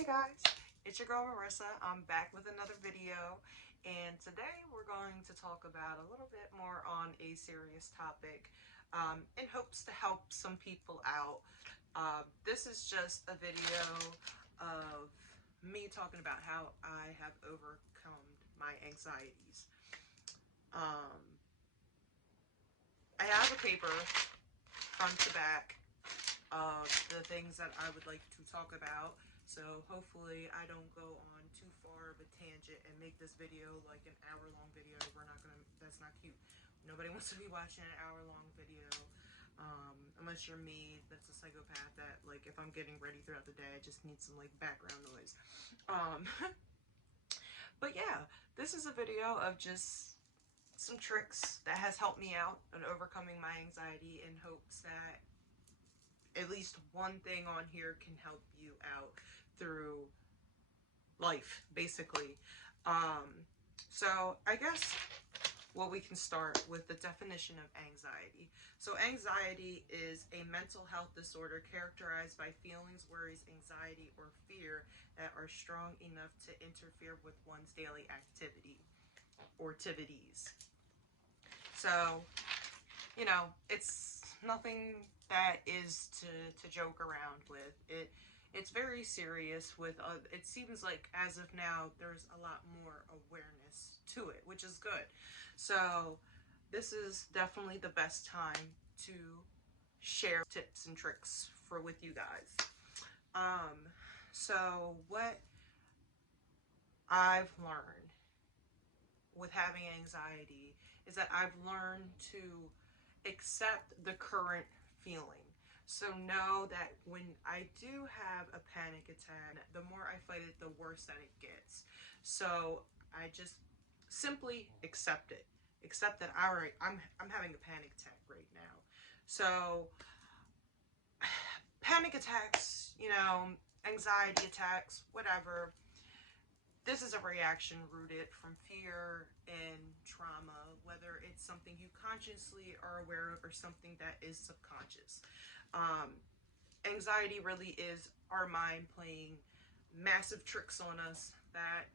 Hey guys, it's your girl Marissa. I'm back with another video, and today we're going to talk about a little bit more on a serious topic in hopes to help some people out. This is just a video of me talking about how I have overcome my anxieties. I have a paper front to back of the things that I would like to talk about. So hopefully I don't go on too far of a tangent and make this video like an hour-long video. That's not cute. Nobody wants to be watching an hour-long video. Unless you're me, that's a psychopath that, like, if I'm getting ready throughout the day, I just need some, like, background noise. But yeah, this is a video of just some tricks that has helped me out in overcoming my anxiety in hopes that at least one thing on here can help you out through life, basically. So I guess we can start with the definition of anxiety. So anxiety is a mental health disorder characterized by feelings, worries, anxiety, or fear that are strong enough to interfere with one's daily activity or activities. So, you know, it's nothing that is to joke around with. It's very serious. It seems like as of now there's a lot more awareness to it, which is good. So this is definitely the best time to share tips and tricks with you guys. So what I've learned with having anxiety is that I've learned to accept the current feeling. So know that when I do have a panic attack, the more I fight it, the worse that it gets. So I just simply accept it. Accept that, all right, I'm having a panic attack right now. So panic attacks, anxiety attacks, whatever. This is a reaction rooted from fear and trauma, whether it's something you consciously are aware of or something that is subconscious. Anxiety really is our mind playing massive tricks on us that,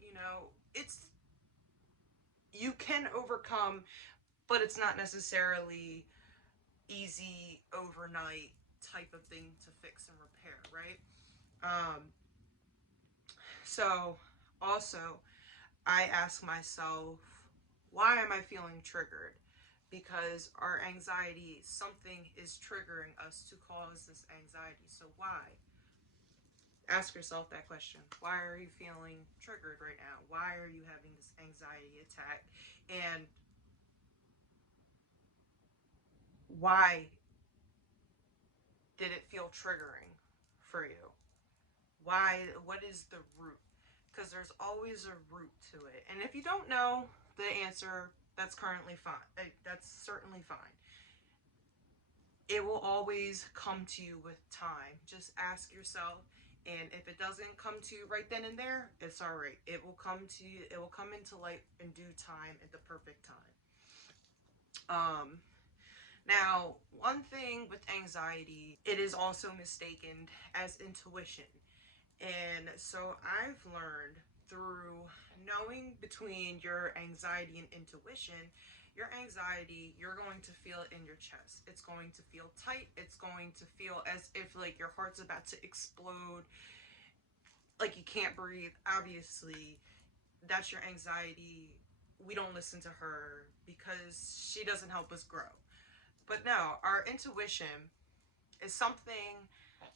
you can overcome, but it's not necessarily easy overnight type of thing to fix and repair, right? So also, I ask myself, why am I feeling triggered? Because our anxiety, something is triggering us to cause this anxiety. So why? Ask yourself that question. Why are you feeling triggered right now? Why are you having this anxiety attack? And why did it feel triggering for you? Why? What is the root? Because there's always a root to it. And if you don't know the answer, that's currently fine. That's certainly fine. It will always come to you with time. Just ask yourself, and if it doesn't come to you right then and there, it's all right. It will come to you. It will come into light in due time, at the perfect time. Now, one thing with anxiety, it is also mistaken as intuition. And so I've learned through knowing between your anxiety and intuition, your anxiety, you're going to feel it in your chest. It's going to feel tight. It's going to feel as if like your heart's about to explode, like you can't breathe. Obviously, that's your anxiety. We don't listen to her because she doesn't help us grow. But no, our intuition is something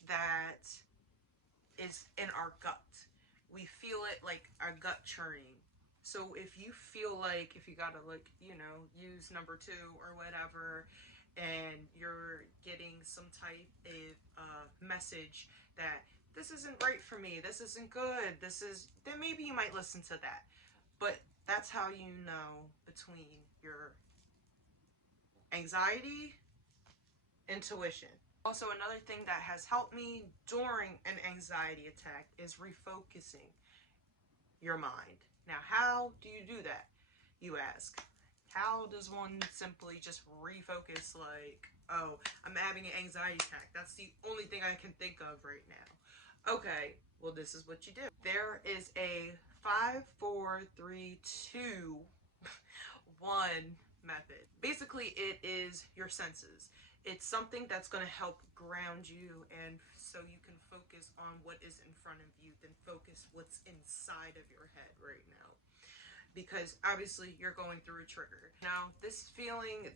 that is in our gut. We feel it like our gut churning. So if you feel like, if you gotta use number 2 or whatever, and you're getting some type of message that this isn't right for me, this isn't good, then maybe you might listen to that. But that's how you know between your anxiety, intuition. Also, another thing that has helped me during an anxiety attack is refocusing your mind. Now, how do you do that, you ask? How does one simply just refocus, like, oh, I'm having an anxiety attack. That's the only thing I can think of right now. Okay, Well, this is what you do. There is a 5, 4, 3, 2, 1 method. Basically, it is your senses. It's something that's going to help ground you, and so you can focus on what is in front of you than focus what's inside of your head right now. Because obviously you're going through a trigger. Now, this feeling,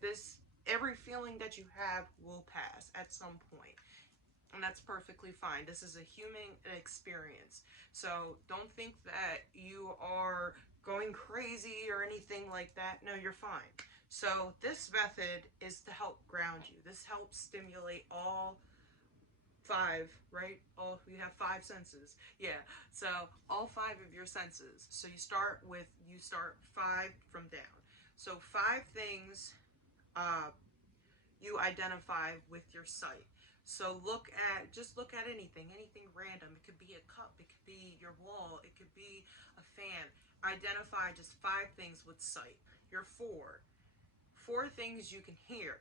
every feeling that you have will pass at some point. And that's perfectly fine. This is a human experience. So don't think that you are going crazy or anything like that. No, you're fine. So this method is to help ground you. This helps stimulate all 5, right? Oh, we have 5 senses. Yeah. So all 5 of your senses. So you start 5 from down. So 5 things you identify with your sight. So just look at anything random. It could be a cup, it could be your wall, it could be a fan. Identify just 5 things with sight. Your 4 things you can hear,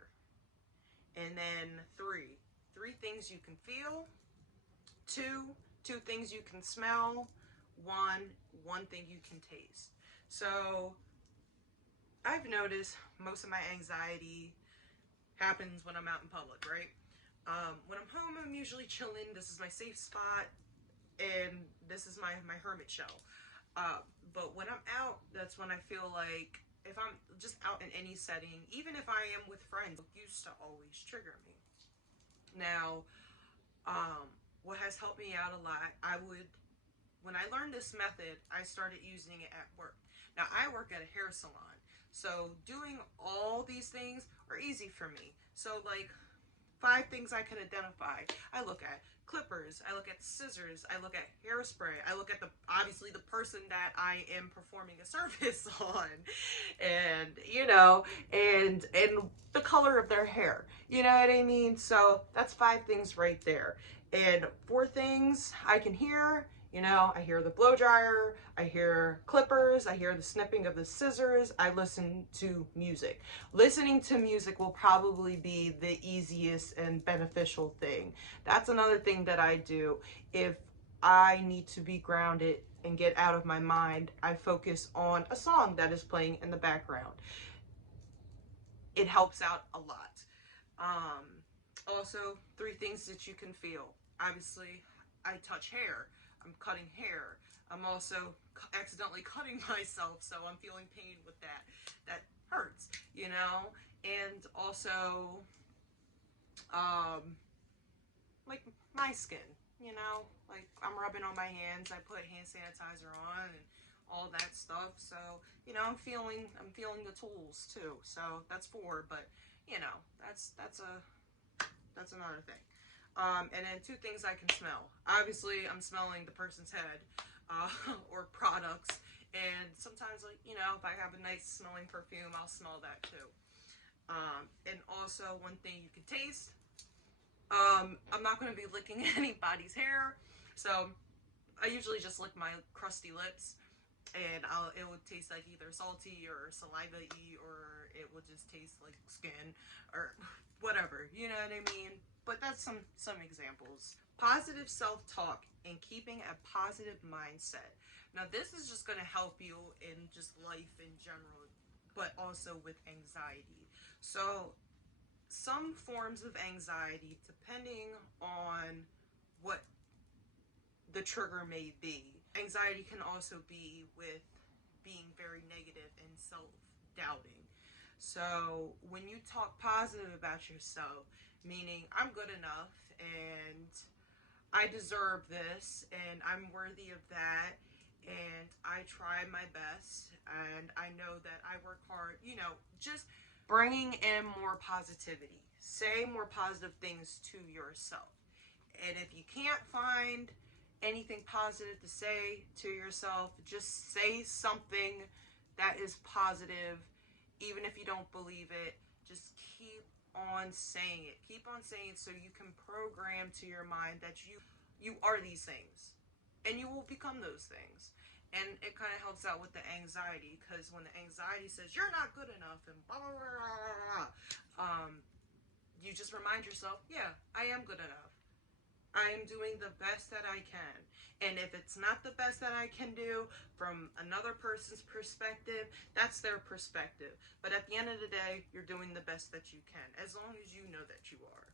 and then 3 things you can feel, 2 things you can smell, 1 thing you can taste. So I've noticed most of my anxiety happens when I'm out in public, right? When I'm home, I'm usually chilling. This is my safe spot, and this is my hermit shell. But when I'm out, that's when I feel like, if I'm just out in any setting, even if I am with friends, it used to always trigger me. Now, what has helped me out a lot, when I learned this method, I started using it at work. Now, I work at a hair salon, so doing all these things are easy for me. So like 5 things I can identify. I look at clippers, I look at scissors, I look at hairspray, I look at obviously the person that I am performing a service on, and and the color of their hair. You know what I mean? So that's 5 things right there. And 4 things I can hear. I hear the blow dryer, I hear clippers, I hear the snipping of the scissors, I listen to music. Listening to music will probably be the easiest and beneficial thing. That's another thing that I do. If I need to be grounded and get out of my mind, I focus on a song that is playing in the background. It helps out a lot. Also, 3 things that you can feel. Obviously, I touch hair. I'm cutting hair. I'm also accidentally cutting myself, so I'm feeling pain with that. That hurts, And also, like my skin, like I'm rubbing on my hands. I put hand sanitizer on and all that stuff. So, I'm feeling the tools too. So that's 4, but that's another thing. And then 2 things I can smell. Obviously, I'm smelling the person's head or products. And sometimes, like, if I have a nice smelling perfume, I'll smell that too. And also, 1 thing you can taste. I'm not going to be licking anybody's hair. So I usually just lick my crusty lips. And it would taste like either salty or saliva-y, or it would just taste like skin or whatever, you know what I mean? But that's some examples. Positive self-talk and keeping a positive mindset. Now, this is just going to help you in just life in general, but also with anxiety. So some forms of anxiety, depending on what the trigger may be. Anxiety can also be with being very negative and self-doubting. So when you talk positive about yourself, meaning I'm good enough and I deserve this and I'm worthy of that and I try my best and I know that I work hard, just bringing in more positivity. Say more positive things to yourself. And if you can't find anything positive to say to yourself, just say something that is positive. Even if you don't believe it, just keep on saying it. Keep on saying it so you can program to your mind that you are these things and you will become those things. And it kind of helps out with the anxiety, because when the anxiety says you're not good enough and blah blah blah blah, you just remind yourself, yeah, I am good enough. I am doing the best that I can. And if it's not the best that I can do from another person's perspective, that's their perspective. But at the end of the day, you're doing the best that you can, as long as you know that you are.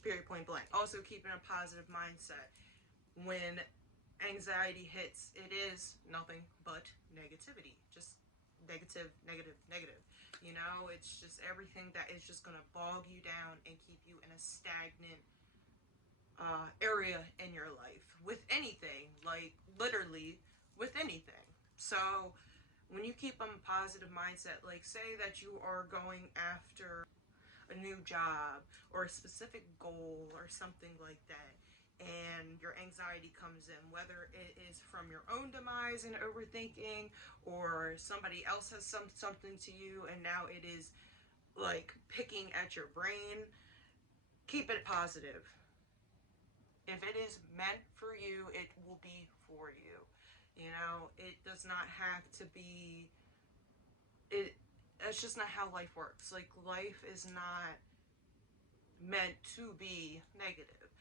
Period, point blank. Also, keeping a positive mindset. When anxiety hits, it is nothing but negativity. Just negative, negative, negative. You know, it's just everything that is just going to bog you down and keep you in a stagnant area in your life with anything, like literally with anything. So when you keep a positive mindset, like say that you are going after a new job or a specific goal or something like that, and your anxiety comes in, whether it is from your own demise and overthinking, or somebody else has something to you and now it is like picking at your brain, keep it positive. If it is meant for you, it will be for you. You know, it does not have to be it. That's just not how life works. Like, life is not meant to be negative.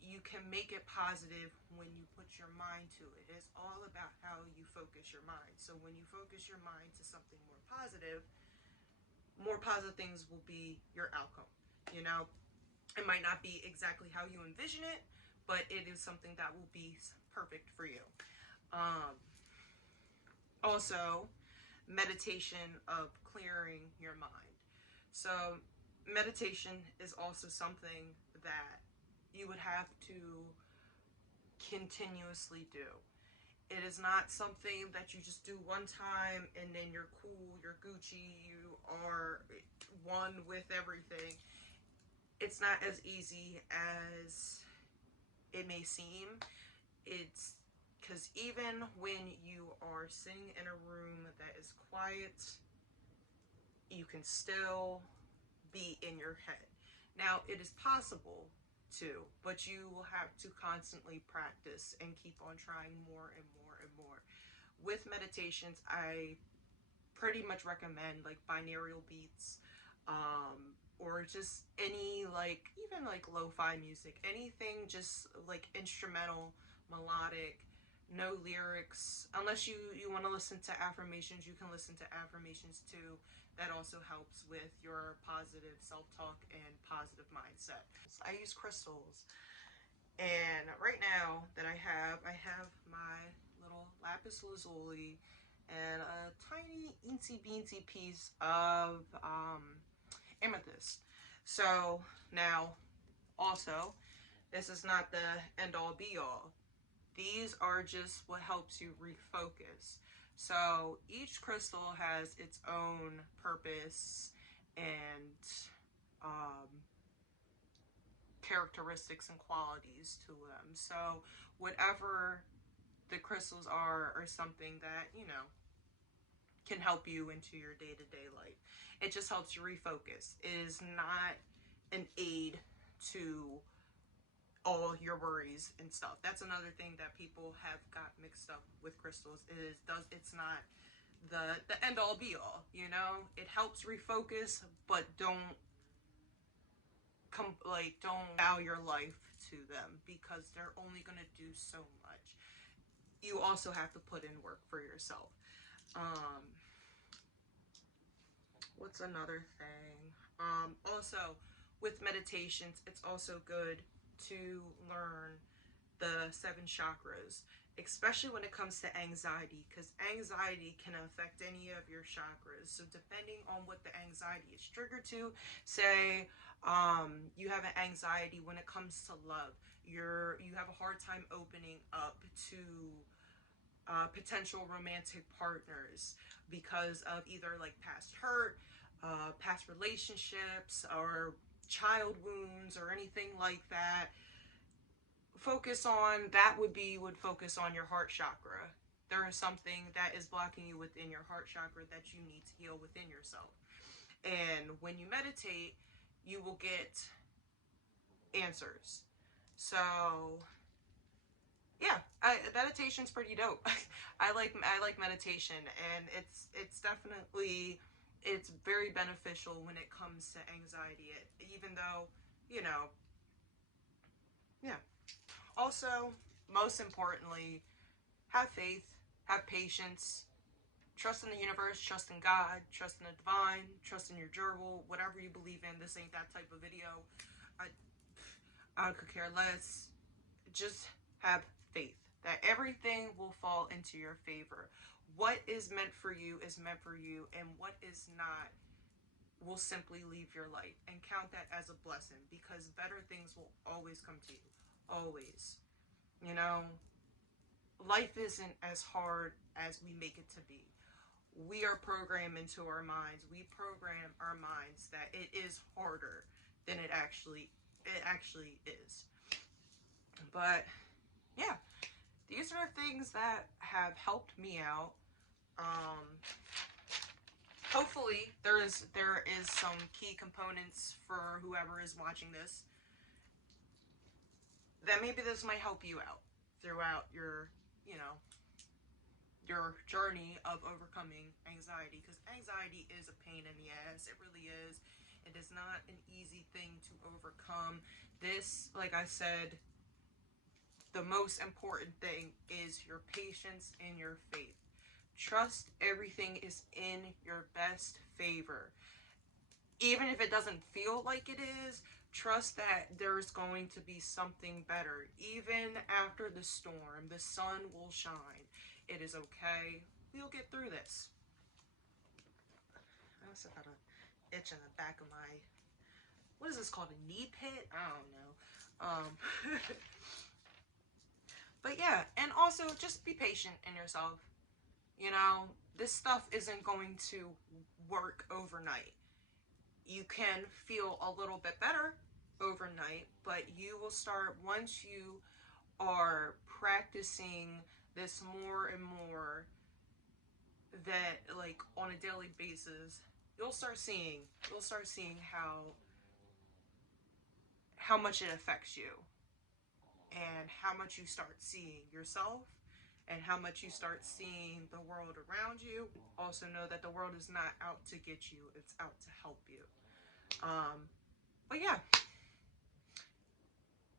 You can make it positive when you put your mind to it. It's all about how you focus your mind. So when you focus your mind to something more positive things will be your outcome. You know, it might not be exactly how you envision it, but it is something that will be perfect for you. Um, Also, meditation of clearing your mind. So, meditation is also something that you would have to continuously do. It is not something that you just do one time and then you're cool, you're Gucci, you are one with everything. It's not as easy as it may seem. It's because even when you are sitting in a room that is quiet, you can still be in your head. Now, it is possible to, but you will have to constantly practice and keep on trying more and more and more. With meditations, I pretty much recommend like binaural beats, or just any, like, even like lo-fi music, anything just like instrumental, melodic, no lyrics. Unless you want to listen to affirmations, you can listen to affirmations too. That also helps with your positive self-talk and positive mindset. I use crystals, and right now that I have my little lapis lazuli and a tiny eensy beensy piece of amethyst. So now, also, this is not the end all be all. These are just what helps you refocus. So each crystal has its own purpose and um, characteristics and qualities to them. So whatever the crystals are something that, you know, can help you into your day-to-day life. It just helps you refocus. It is not an aid to all your worries and stuff. That's another thing that people have got mixed up with crystals. It's not the end all be all, you know? It helps refocus, but don't bow your life to them, because they're only going to do so much. You also have to put in work for yourself. Um what's another thing? Also, with meditations, it's also good to learn the 7 chakras, especially when it comes to anxiety, because anxiety can affect any of your chakras. So depending on what the anxiety is triggered to, say you have an anxiety when it comes to love, you have a hard time opening up to potential romantic partners because of either like past hurt, past relationships, or child wounds, or anything like that. Focus on that would focus on your heart chakra. There is something that is blocking you within your heart chakra that you need to heal within yourself. And when you meditate, you will get answers. So yeah, meditation's pretty dope. I like meditation, and it's definitely, it's very beneficial when it comes to anxiety. Even though, you know, Yeah. Also, most importantly, have faith, have patience, trust in the universe, trust in God, trust in the divine, trust in your gerbil, whatever you believe in. This ain't that type of video. I, I could care less. Just have faith that everything will fall into your favor. What is meant for you is meant for you, and what is not will simply leave your life. And count that as a blessing, because better things will always come to you. Always. You know, life isn't as hard as we make it to be. We are programmed into our minds. We program our minds that it is harder than it actually is. But yeah, these are things that have helped me out. Um, Hopefully there is some key components for whoever is watching this, that maybe this might help you out throughout your, you know, your journey of overcoming anxiety, because anxiety is a pain in the ass. It really is. It is not an easy thing to overcome. This, like I said, the most important thing is your patience and your faith. Trust everything is in your best favor. Even if it doesn't feel like it is, trust that there's going to be something better. Even after the storm, the sun will shine. It is okay. We'll get through this. I also got an itch in the back of my, what is this called? A knee pit? I don't know. But yeah, and also just be patient in yourself. You know, this stuff isn't going to work overnight. You can feel a little bit better overnight, but you will start, once you are practicing this more and more, that like on a daily basis, you'll start seeing how much it affects you, and how much you start seeing yourself, and how much you start seeing the world around you. Also know that the world is not out to get you, it's out to help you. But yeah,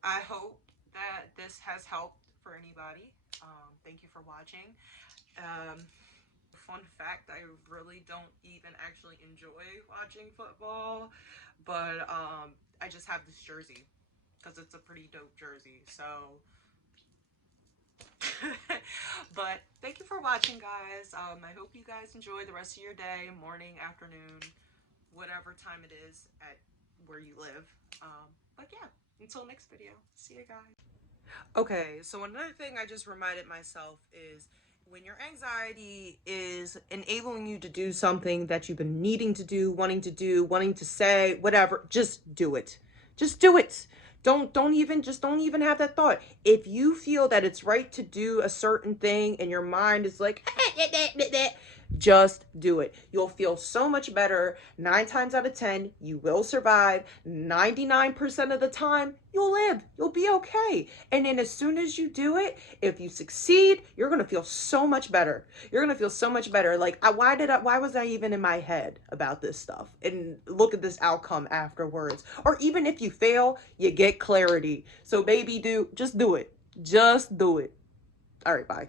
I hope that this has helped for anybody. Thank you for watching. Um, Fun fact, I really don't even actually enjoy watching football, but I just have this jersey because it's a pretty dope jersey. So, but thank you for watching, guys. I hope you guys enjoy the rest of your day, morning, afternoon, whatever time it is at where you live. But yeah, until next video, see you guys. Okay, so another thing I just reminded myself is, when your anxiety is enabling you to do something that you've been needing to do, wanting to say, whatever, just do it. Just do it. Don't even have that thought. If you feel that it's right to do a certain thing and your mind is like, just do it. You'll feel so much better. 9 times out of 10, you will survive. 99% of the time, you'll live. You'll be okay. And then as soon as you do it, if you succeed, you're going to feel so much better. You're going to feel so much better. Like, why was I even in my head about this stuff? And look at this outcome afterwards. Or even if you fail, you get clarity. So baby, just do it. Just do it. All right, bye.